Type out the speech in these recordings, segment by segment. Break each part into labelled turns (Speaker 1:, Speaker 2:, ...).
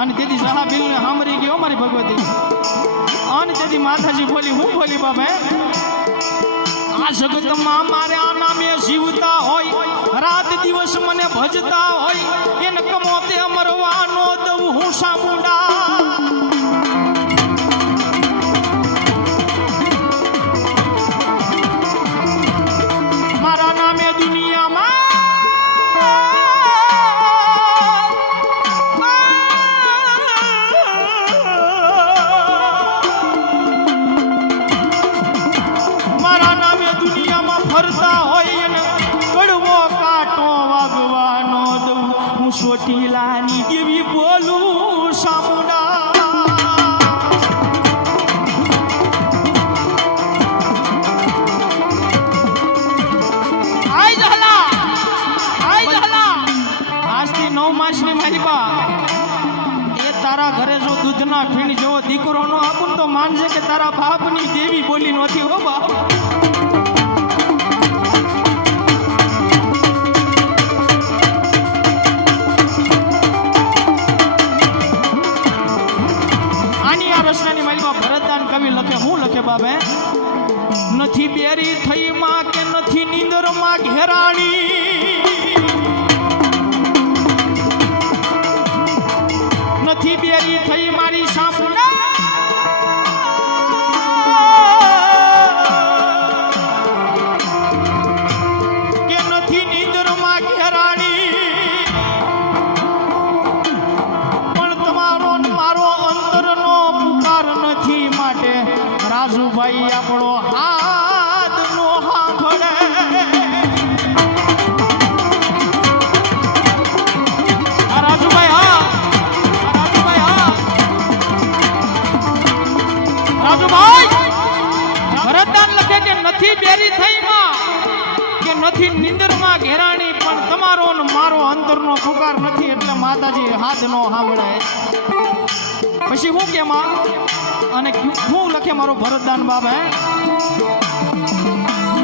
Speaker 1: અને તેથી સહાબીલ ને સાંભળી ગયો મારી ભગવતી. અને તેથી માતાજી બોલી, હું બોલી બાબા આ જગતમાં મારે આ નામે જીવતા હોય, રાત દિવસ મને ભજતા હોય, એને કમોતે મરવાનો દઉં હું સામુંડા. દુનિયામાં ફરતા હોય એને કડવો કાંટો વાગવાનો દઉં હું ચોટીલાની દેવી બોલું સામુંડા આય જહલા આય જહલા આજથી નવ માસની મારી બા એ તારા ઘરે જો દૂધના ફીણ જેવો દીકરો નો આપું તો માનજે કે તારા બાપની દેવી બોલી નહોતી હો બાપ આની આ ભરતદાન કવિ લખે, હું લખે બાબે નથી બેરી થઈ માં કે નથી નીંદરમાં ઘેરાણી. નથી બેરી થઈ મારી સાપુડા કે નિંદરમાં ઘેરાણી, પણ તમારો ને મારો અંતરનો ફુકાર નથી એટલે માતાજી હાથ નો સાંભળાય પછી હું કે, માં, અને હું લખે મારો ભરતદાન બાબા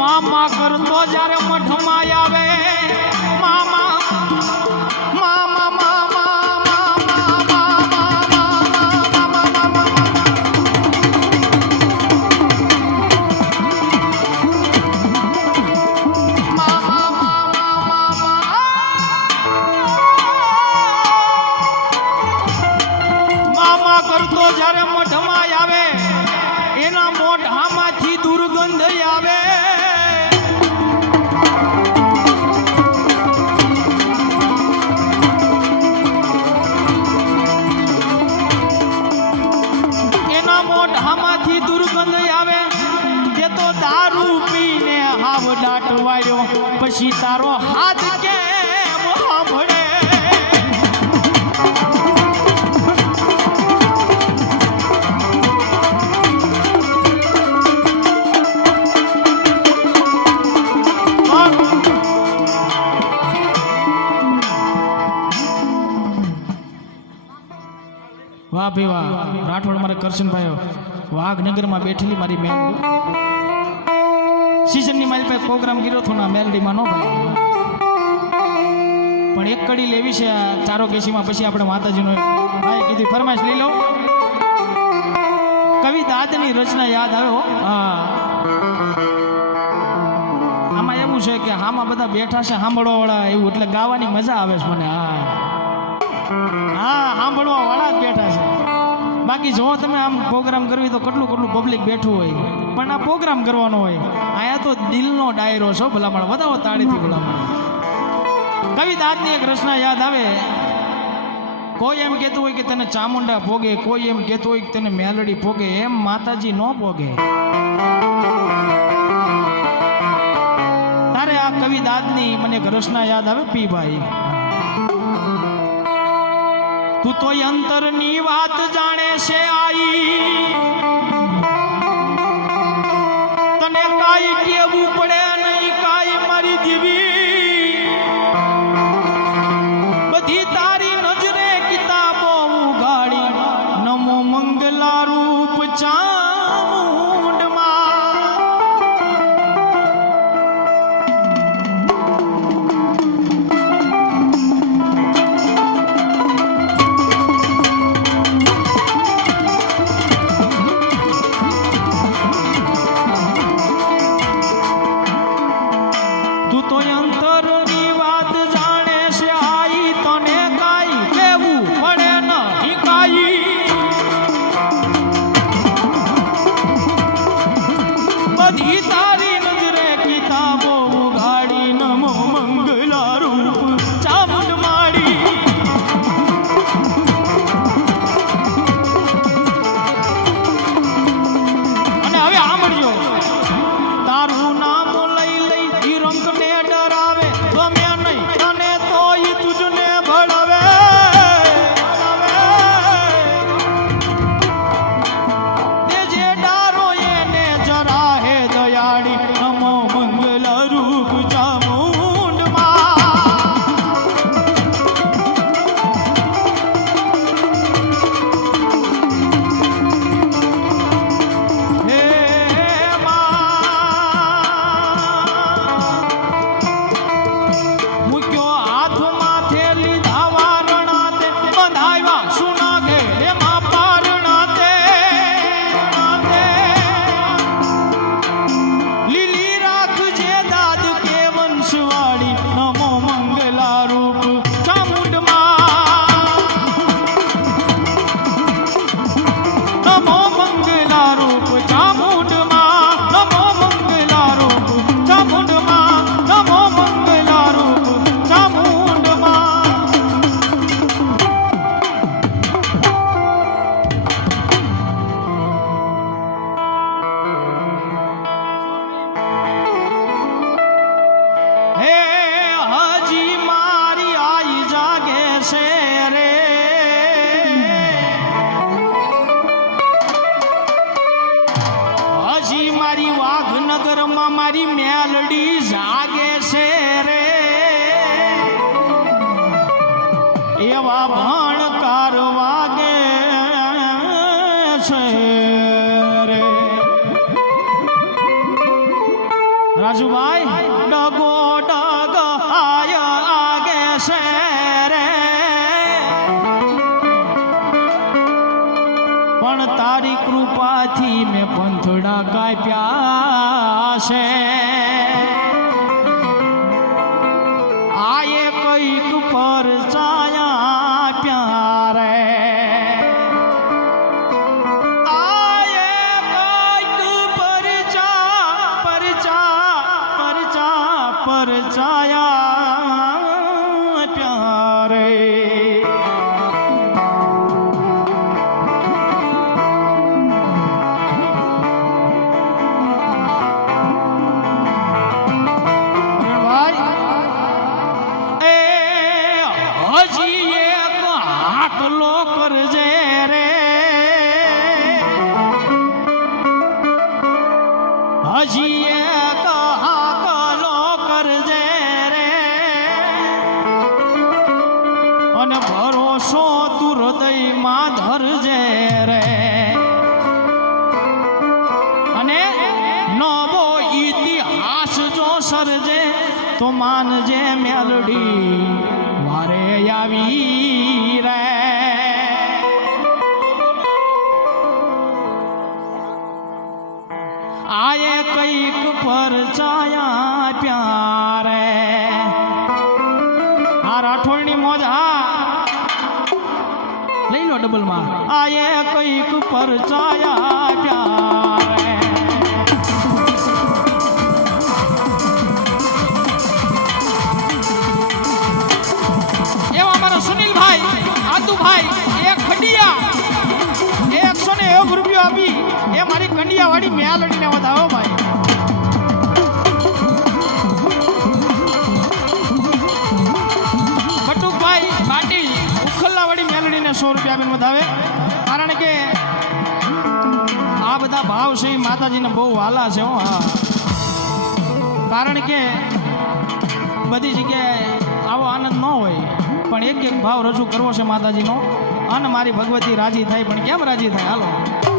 Speaker 1: મામા કરતો જ્યારે મઠમાં આવે, મામા વાહ ભાઈ વાહ. રાઠોડ કરશન કરશનભાઈ વાઘનગરમાં બેઠેલી મારી મેલડી સિઝનની મારી પાસે પ્રોગ્રામ કર્યો હતો ના મેલડીમાં નો ભાઈ. પણ એક કડી લેવી છે આ ચારો કેસીમાં, પછી આપણે માતાજીનો ભાઈ કીધી, ફરમાઈશ લઈ લો. કવિ દાદની રચના યાદ આવ્યો હા. આમાં એવું છે કે હામાં બધા બેઠા છે સાંભળવા વાળા એવું, એટલે ગાવાની મજા આવે છે મને, હા. હા, સાંભળવા વાળા જ બેઠા છે. બાકી જો તમે આમ પ્રોગ્રામ કરવી તો કેટલું કેટલું પબ્લિક બેઠું હોય. પણ આ પ્રોગ્રામ કરવાનો હોય. આયા તો દિલનો ડાયરો છો ભલામણ. વધાવો તાળીથી ભલામણ. કવિતા આજની એક રચના યાદ આવે. કોઈ એમ કહેતું હોય કે તને ચામુંડા ભોગે, કોઈ એમ કહેતું હોય કે તને મેલડી ભોગે, એમ માતાજી ન ભોગે. તારે આ કવિ દાદની મને એક રચના યાદ આવે પી ભાઈ તું તો અંતરની વાત જાણે છે આઈ. તને કાઈ કેવું પડે નહીં, કાઈ મારી દીવી. બધી તારી નજરે કિતાબો ઉઘાડી, નમો મંગલા રૂપ ચામુંડમાં রাজু ভাই સર્જે તો માનજે મેલડી વારે આવી રે. આયે કંઈક પર ચાયા પ્યારે. આ રાઠોડની મોજ, હા. લઈ લો ડબલમાં. આયે કંઈક પર ચાયા પ્યારે. આદુભાઈ એ ખંડિયા એ એકસો ને એક રૂપિયો આપી, એ મારી કંડિયા વાળી મેલડીને વધાવો ભાઈ. સો રૂપિયા આપીને વધાવે. કારણ કે આ બધા ભાવ છે, એ બહુ વાલા છે હો, હા. કારણ કે બધી જગ્યાએ આવો આનંદ ન હોય. પણ એક એક ભાવ રજૂ કરવો છે માતાજીનો. અને મારી ભગવતી રાજી થાય પણ કેમ રાજી થાય? હાલો.